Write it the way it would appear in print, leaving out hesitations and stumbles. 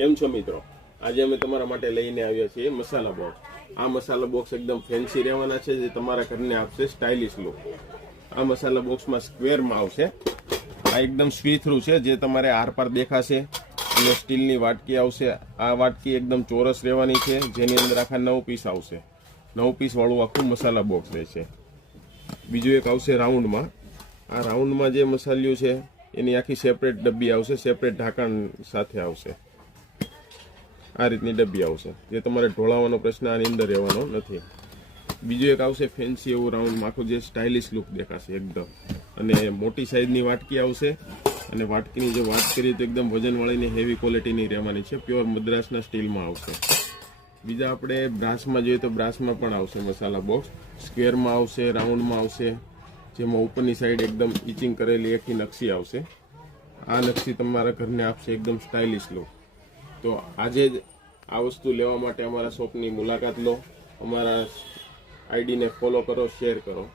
કેમ છો મિત્રો? આજે અમે તમારા માટે લઈને આવ્યા છીએ મસાલા બોક્સ. આ મસાલા બોક્સ એકદમ ફેન્સી રહેવાના છે, જે તમારા ઘરને આપશે સ્ટાઇલિશ લુક. આ મસાલા બોક્સમાં સ્ક્વેરમાં આવશે. આ એકદમ સ્વી થ્રુ છે, જે તમારે આરપાર દેખાશે. અને સ્ટીલની વાટકી આવશે. આ વાટકી એકદમ ચોરસ રહેવાની છે, જેની અંદર આખા 9 પીસ આવશે. 9 પીસ વાળું આખું મસાલા બોક્સ રહેશે. બીજું એક આવશે રાઉન્ડમાં. આ રાઉન્ડમાં જે મસાલિયું છે એની આખી સેપરેટ ડબ્બી આવશે, સેપરેટ ઢાંકણ સાથે આવશે. આ રીતની ડબ્બી આવશે, જે તમારે ઢોળાવવાનો પ્રશ્ન આની અંદર રહેવાનો નથી. બીજું એક આવશે ફેન્સી એવું રાઉન્ડમાં, આખું જે સ્ટાઇલિશ લુક દેખાશે એકદમ. અને મોટી સાઇઝની વાટકી આવશે. અને વાટકીની જો વાત કરીએ તો એકદમ વજનવાળીની હેવી ક્વોલિટીની રહેવાની છે, પ્યોર મદ્રાસના સ્ટીલમાં આવશે. બીજા આપણે બ્રાસમાં જોઈએ તો બ્રાસમાં પણ આવશે મસાલા બોક્સ. સ્ક્વેરમાં આવશે, રાઉન્ડમાં આવશે, જેમાં ઉપરની સાઈડ એકદમ ઇચિંગ કરેલી આખી નકશી આવશે. આ નકશી તમારા ઘરને આપશે એકદમ સ્ટાઇલિશ લુક. તો આજે જ આ વસ્તુ લેવા માટે અમારા શોપની મુલાકાત લો. અમારા આઈડીને ફોલો કરો, શેર કરો.